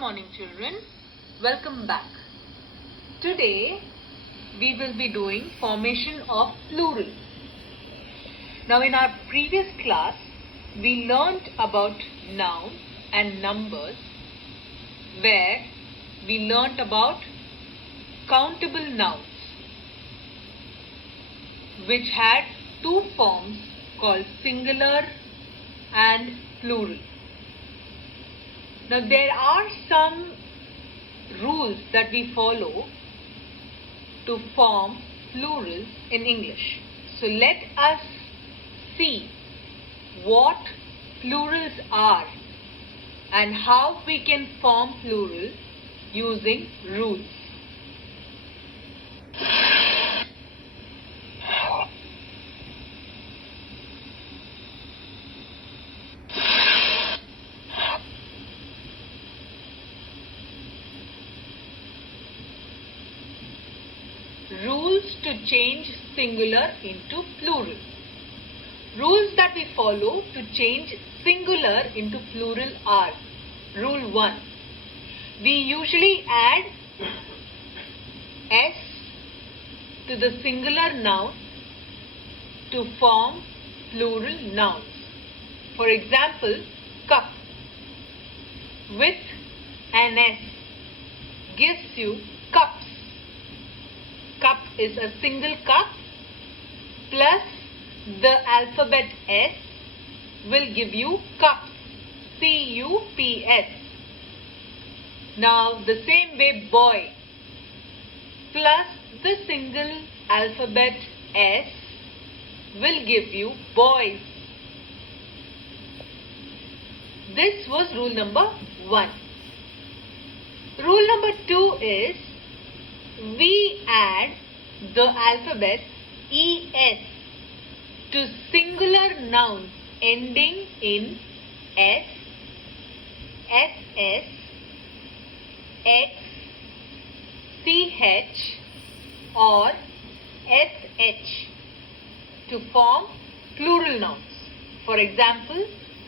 morning, children. Welcome back. Today we will be doing formation of plural. Now in our previous class we learnt about nouns and numbers, where we learnt about countable nouns which had two forms called singular and plural. Now there are some rules that we follow to form plurals in English. So let us see what plurals are and how we can form plurals using rules. Rules to change singular into plural. Rules that we follow to change singular into plural are: Rule 1. We usually add s to the singular noun to form plural nouns. For example, cup with an s gives you cups. Cup is a single cup plus the alphabet S will give you cups. C-U-P-S. Now the same way, boy plus the single alphabet S will give you boys. This was rule number 1. Rule number 2 is we add the alphabet ES to singular nouns ending in S, SS, X, CH or SH to form plural nouns. For example,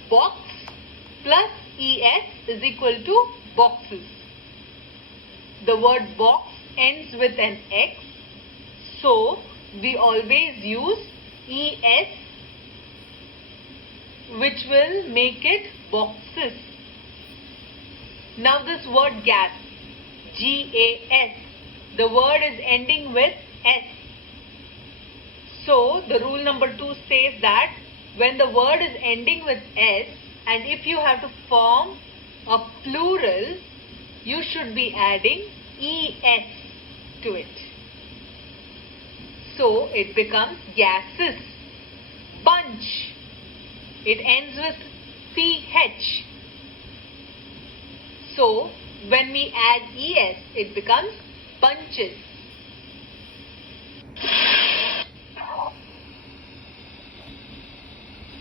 box plus ES is equal to boxes. The word box ends with an X, so we always use ES, which will make it boxes. Now this word gas, G-A-S, the word is ending with S. So the rule number 2 says that when the word is ending with S and if you have to form a plural, you should be adding ES to it. So it becomes gases. Bunch. It ends with CH. So when we add ES, it becomes bunches.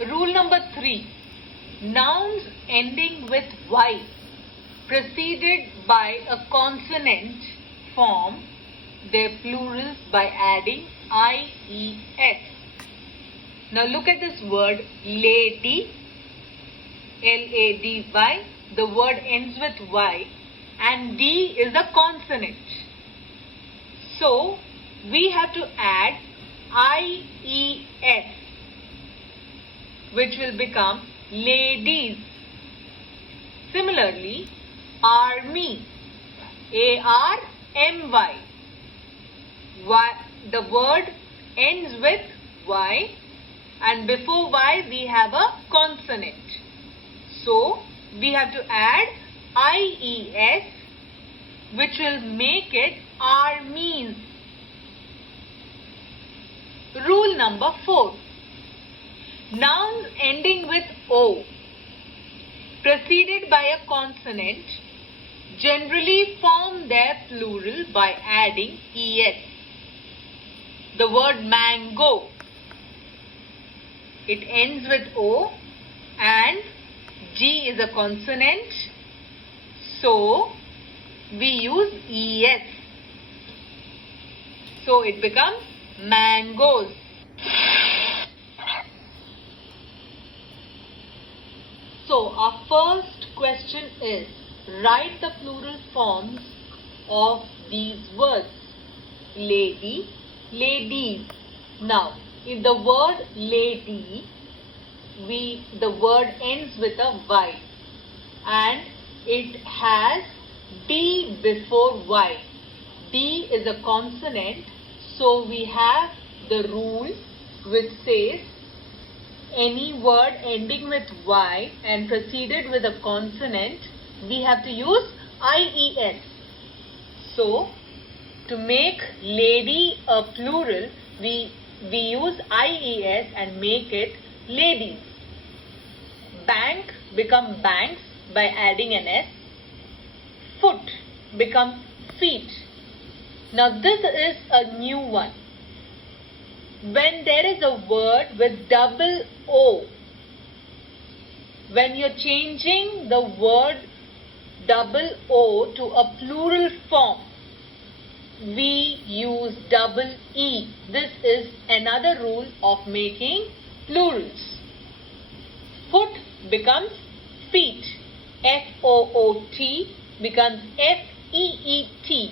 Rule number 3. Nouns ending with Y preceded by a consonant form their plurals by adding IES. Now look at this word lady, L-A-D-Y. The word ends with Y and D is a consonant. So we have to add IES, which will become ladies. Similarly, army, A-R-M-Y. The word ends with Y and before Y we have a consonant. So we have to add IES, which will make it armies. Rule number 4. Nouns ending with O preceded by a consonant generally form their plural by adding ES. The word mango, it ends with O and G is a consonant, so we use ES. So it becomes mangoes. So our first question is, write the plural forms of these words. Lady, ladies. Now, in the word lady, the word ends with a Y and it has D before Y. D is a consonant, so we have the rule which says any word ending with Y and preceded with a consonant, we have to use IES. So, to make lady a plural, we use IES and make it ladies. Bank become banks by adding an S. Foot becomes feet. Now this is a new one. When there is a word with double O, when you're changing the word double O to a plural form, we use double E. This is another rule of making plurals. Foot becomes feet. F-O-O-T becomes F-E-E-T.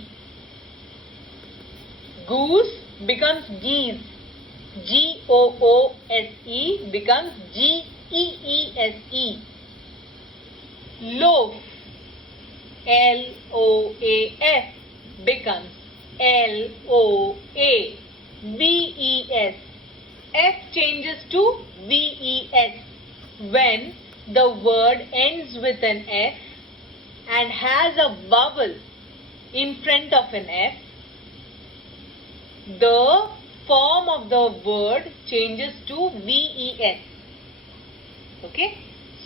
Goose becomes geese. G-O-O-S-E becomes G-E-E-S-E. Loaf, L-O-A-F becomes L-O-A-V-E-S. F changes to V-E-S when the word ends with an F and has a vowel in front of an F. The form of the word changes to V-E-S. Okay?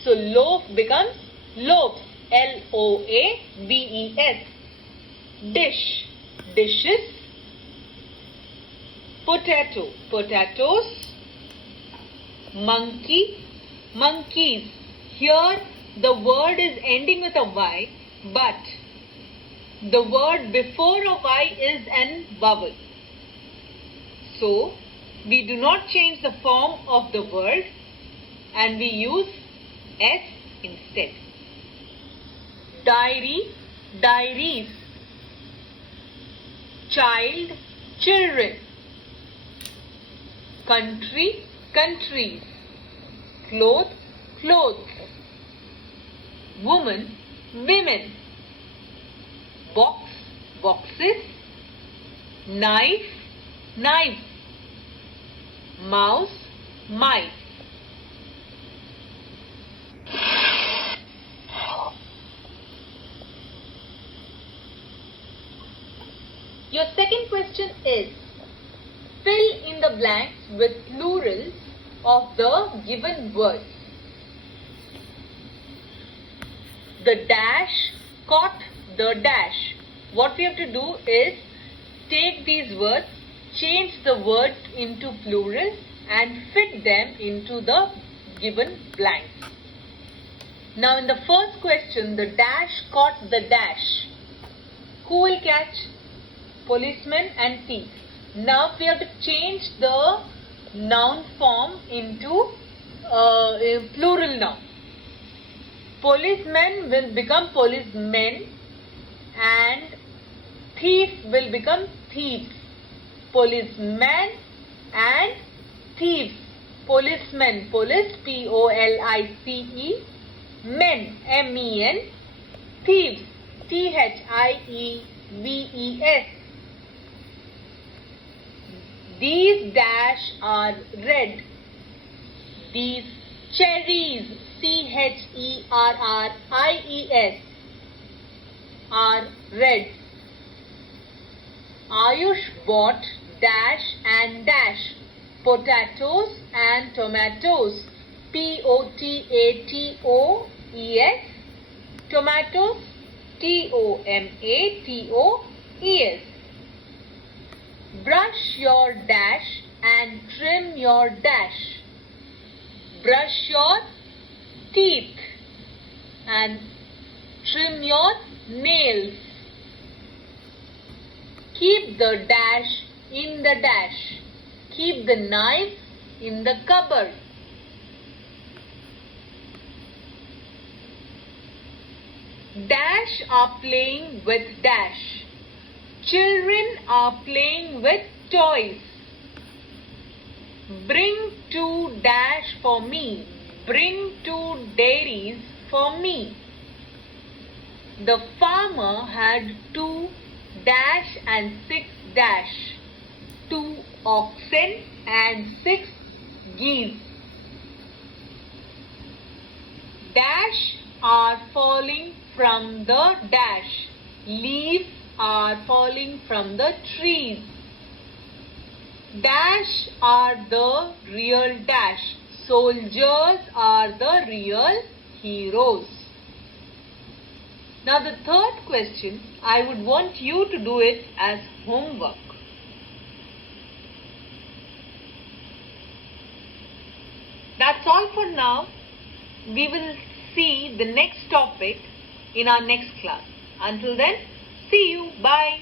So loaf becomes loaves. L-O-A-V-E-S. Dish, dishes. Potato, potatoes. Monkey, monkeys. Here the word is ending with a Y, but the word before a Y is an vowel. So, we do not change the form of the word and we use S instead. Diary, diaries. Child, children. Country, countries. Cloth, clothes. Woman, women. Box, boxes. Knife, knives. Mouse, mice. Your second question is, fill in the blanks with plurals of the given words. The dash caught the dash. What we have to do is take these words, change the words into plural and fit them into the given blanks. Now in the first question, the dash caught the dash. Who will catch? Policeman and thief. Now we have to change the noun form into a plural noun. Policeman will become policemen and thief will become thieves. Policeman and thieves. Policemen, police, P-O-L-I-C-E, men, M-E-N, thieves, T-H-I-E-V-E-S. These dash are red. These cherries, C-H-E-R-R-I-E-S, are red. Ayush bought dash and dash, potatoes and tomatoes, P-O-T-A-T-O-E-S, tomatoes, T-O-M-A-T-O-E-S. Brush your dash and trim your dash. Brush your teeth and trim your nails. Keep the dash in the dash. Keep the knife in the cupboard. Dash are playing with dash. Children are playing with toys. Bring 2 dash for me. Bring 2 dairies for me. The farmer had 2 dash and 6 dash. 2 oxen and 6 geese. Dash are falling from the dash. Leaves are falling from the trees. Dash are the real dash. Soldiers are the real heroes. Now the third question, I would want you to do it as homework. That's all for now. We will see the next topic in our next class. Until then, see you. Bye.